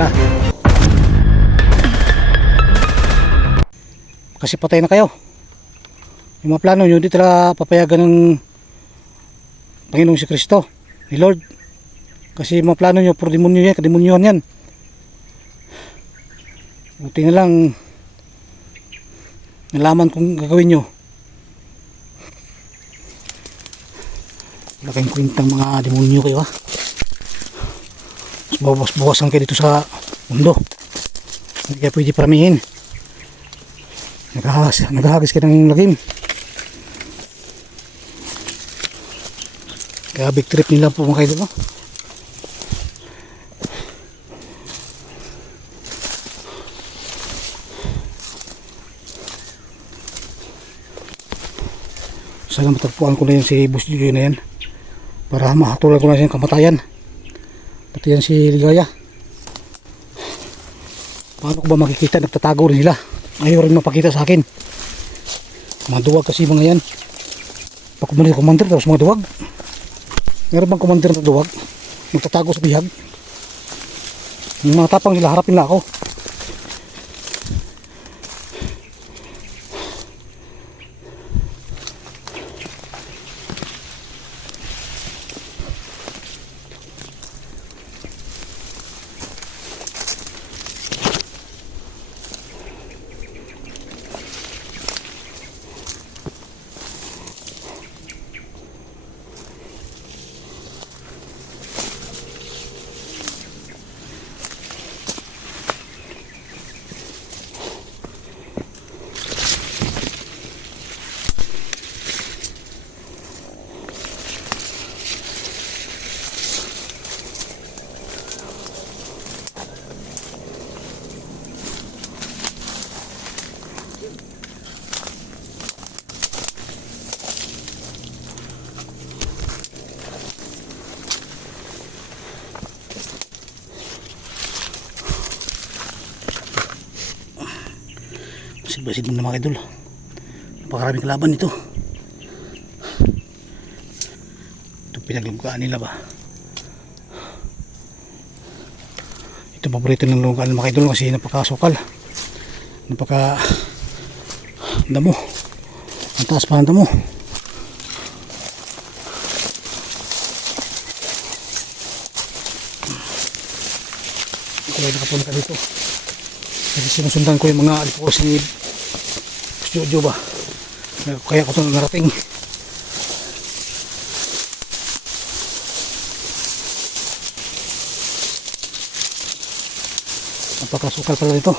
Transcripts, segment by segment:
na. Kasi patay na kayo. Yung mga plano nyo, hindi talaga papayagan ng Panginoong si Kristo, ni Lord. Kasi yung mga plano nyo, puro demonyo yan, kademonyohan yan. Buti na lang nalaman kung gagawin nyo. Wala kayong kwentang mga demonyo kayo, ha. Mas bawasan kayo dito sa mundo. Hindi kayo pwede paramihin. Naghahagis kayo ng lagim. Kaya big trip nila po mga kayo, no? Sana matagpuan ko na yun si Boss Jojo na yan, para mahatulan ko na siyang kamatayan. Pati yan si Ligaya. Paano ko ba makikita? Nagtatago rin sila. Ayaw rin mapakita sa akin. Mga duwag kasi mga yan. Pag commander tapos mga duwag. Meron bang commander na duwag? Nagtatago sa bihag. Yung mga tapang sila, harapin na ako. Basid mo na mga idol. Napakaraming kalaban ito. Ito pinaglunggaan nila ba. Ito paborito ng lunggaan mga idol kasi napakasukal. Napaka damo. Ang taas pa ng damo. Ito ay nakapunta dito. Kasi sinusundan ko yung mga alipos ni Jojo ba, kaya ko ito narating. Napakasukal pala dito.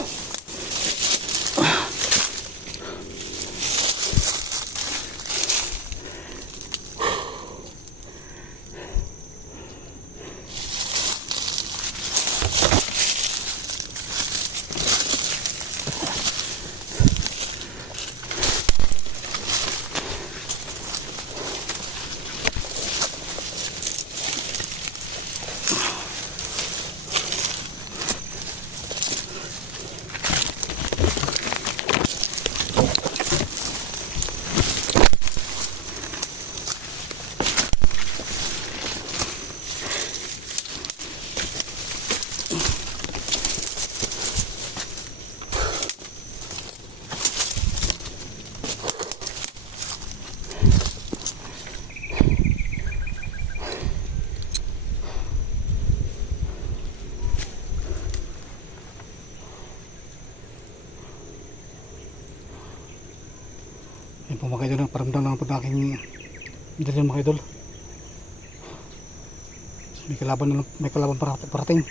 Yan po mga idol, paramdam naman po na aking medalyon mga idol. May kalaban parating.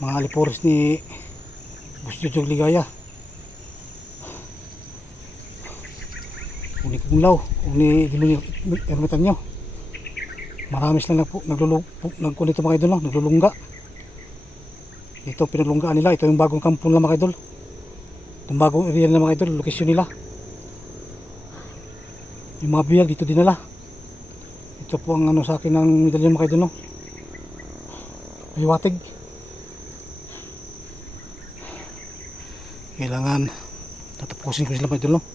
Mga alipores ni Boss Jojo Ligaya. Uni Kunglaw, uni Demonyo Ermitan nyo. Marami sila nagkunito mga idol, naglulungga. Ito pinulunggaan nila, ito yung bagong kampo nila mga idol. Itong bagong area nila mga idol, lokasyon nila. Yung mga biyag dito dinala. Ito po ang ano sa akin ng medalyon mga idol, no? May watig. Kailangan tatapusin ko sila mga idol, no?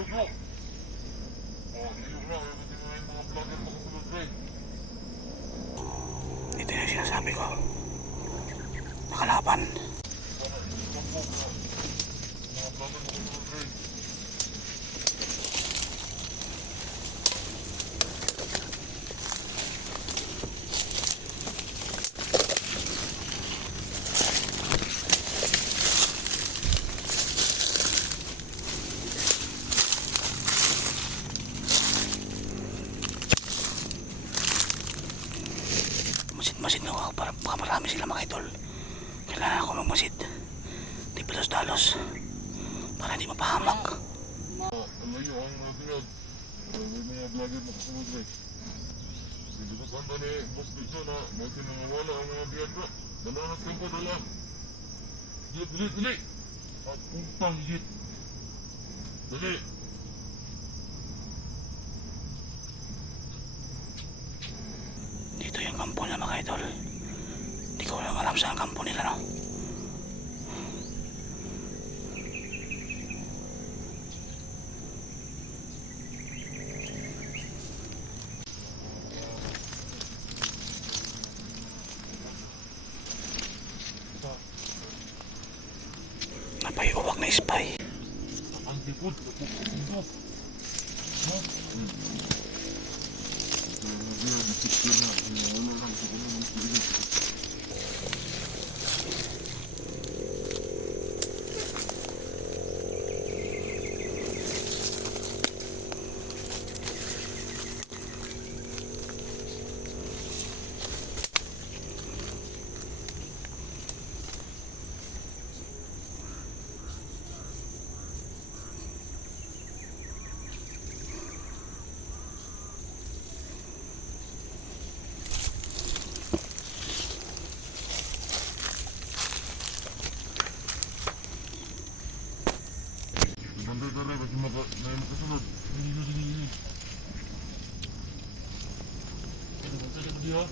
Ito yung sinasabi ko. Nakalaban. Masid na ako para baka marami sila mga idol. Kailangan ako magmasid. Di dalos-dalos para hindi mapahamak. Malayo ang mga tingad. May mga vlogger na kasunod rin. Hindi ko kanta ni Boss Dito na masin na nawala ang mga tingad ko. Dalanas kampo dala. Yit, dili. At umpang yit. Dali. Dito yung kampo nila mga idol. Hindi ko lang alam saan ang kampo nila, no? Napayuwak na spy. Ang tipod. Napupusok. Bantay-bantay bagi makasunod. Ini. Bantay ka dia.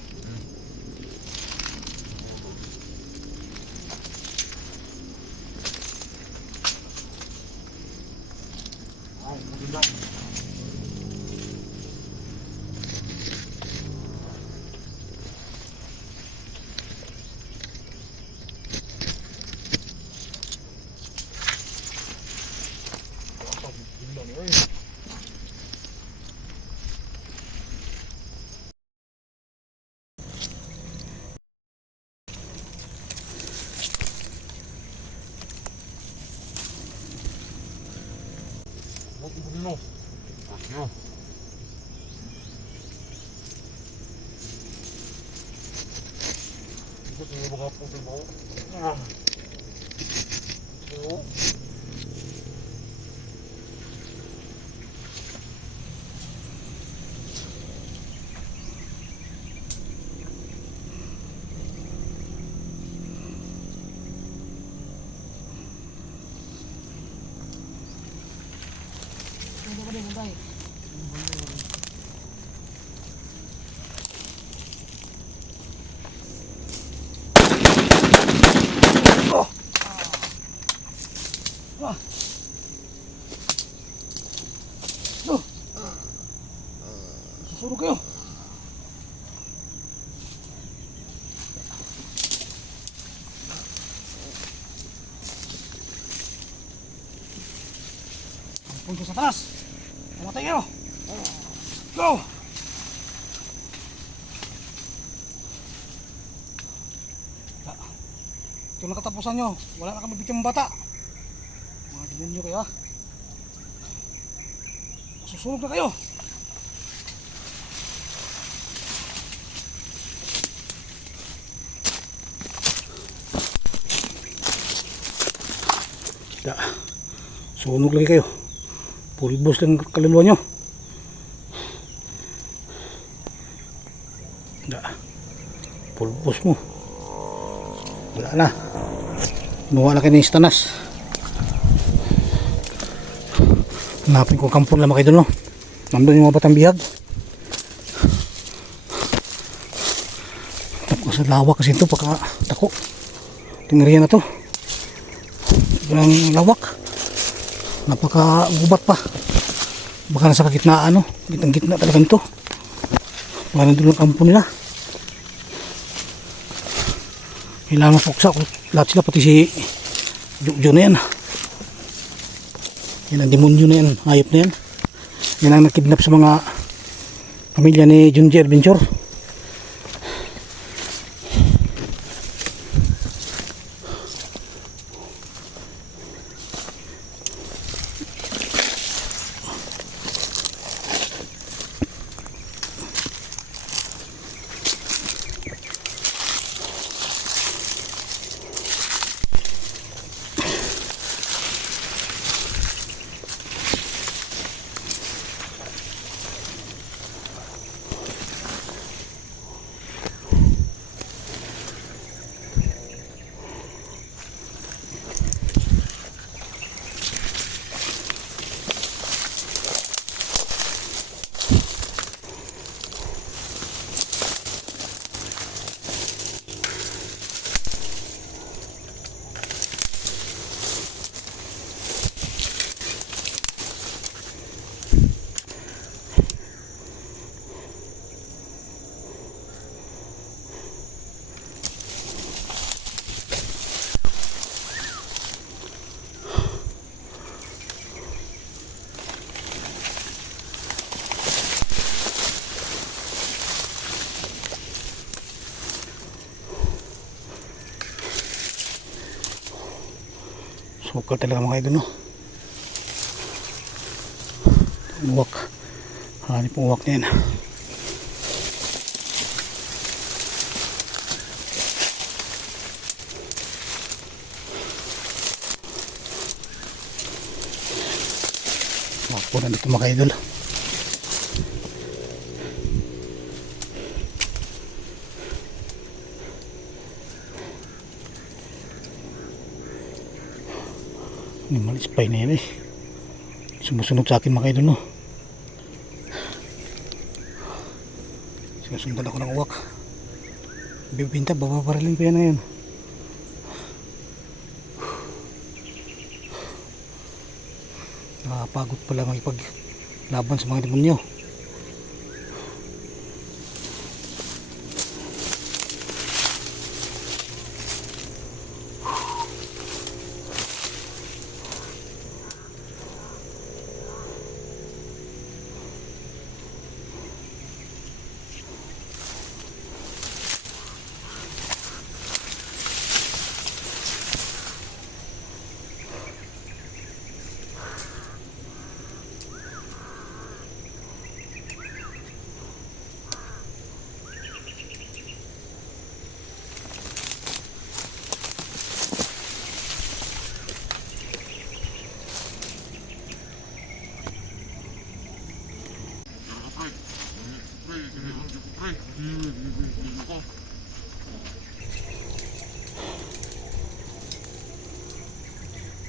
Ay, maganda. No. Aqui, ó. Ito yung mga puti mo. Ito. Susurog kayo. Punta sa taas. Mamatay kayo. Go! Ito na katapusan nyo. Wala na kami bigyan ng bata. Mga demonyo kayo, ha? Susurog na kayo. Sunog lagi kayo. Pulbos lang kaluluwa nyo. Pulbos mo. Wala na. Nuha na kayo ng istanas. Hanapin ko kampon lang kayo doon, no? Nandun yung mga batang bihag. Tapos sa lawak kasi ito, pagka tako. Tingnan na to. Sobrang lawak. Napaka gubat pa. Baka nasa kakitnaan, no? Gitang-gitna talaga nito. Baka nandun ang kampo nila. Kailangan puksa ko. Lahat sila, pati si Jojo na yan. Yan ang demonyo na yan. Hayop na yan. Yan ang nakidnap sa mga pamilya ni Junji Adventure. Sukal talaga mga idol, no? Uwak. Hanip ang uwak na yan. Uwak po na dito mga idol. Yung malispay na yan eh. Sumusunod sa akin mga idol, no? Sinusundan ako ng uwak. Bibinta, bababaralin ko yan na yan. Nakapagod pala makipaglaban sa mga demonyo.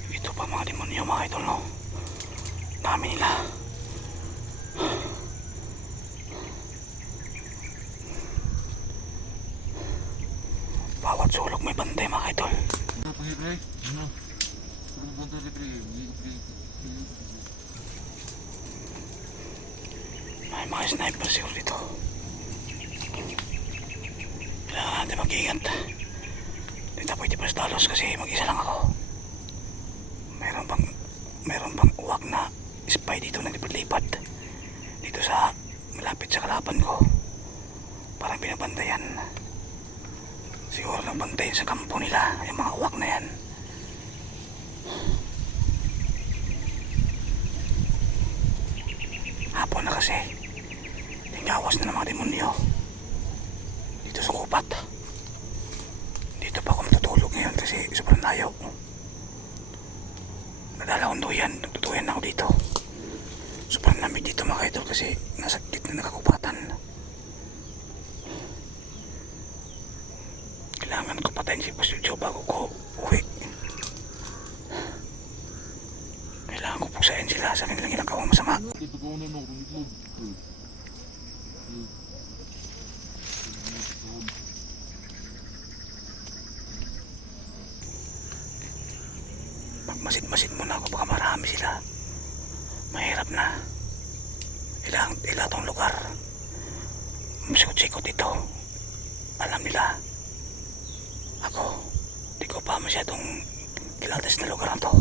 Ito pa mga demonyo mga idol, no? Dami nila. Bawat sulok may bantay mga idol. May mga sniper siguro dito. Kailangan natin mag-ingat. Hindi na pwede pa dalos kasi mag-isa lang ako. Meron bang uwak na spy dito na lipat-lipat dito sa malapit sa kalaban ko. Parang binabantayan. Siguro nang bantayan sa kampo nila yung mga uwak na yan. Hapon na kasi. Tinggawas na ng mga demonyo dito sa kupat. Dito pa ako matutulog ngayon kasi sobrang layo. Nadalawang duyan, nagtutuyan na ako dito. Sobrang lamig dito mga idol kasi nasa gitna ng kakupatan. Kailangan ko patayin si Boss Jojo bago ko uwi. Kailangan ko puksain sila sa kanilang ginagawang masama. Magmasid-masid muna ako, baka marami sila. Mahirap na. Ilang tong lugar. Sikot-sikot dito. Alam nila. Ako, di ko pa masyadong kilatis na lugar na to.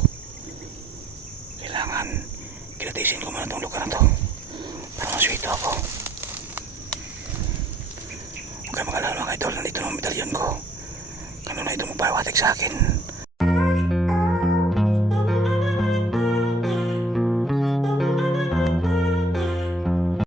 Kailangan kilatisin ko muna tong lugar na to. Para maswito ako. Huwag kayo mag-alala mga idol. Nandito na ang medalyon ko. Ganun na ito magpapawatig sa akin.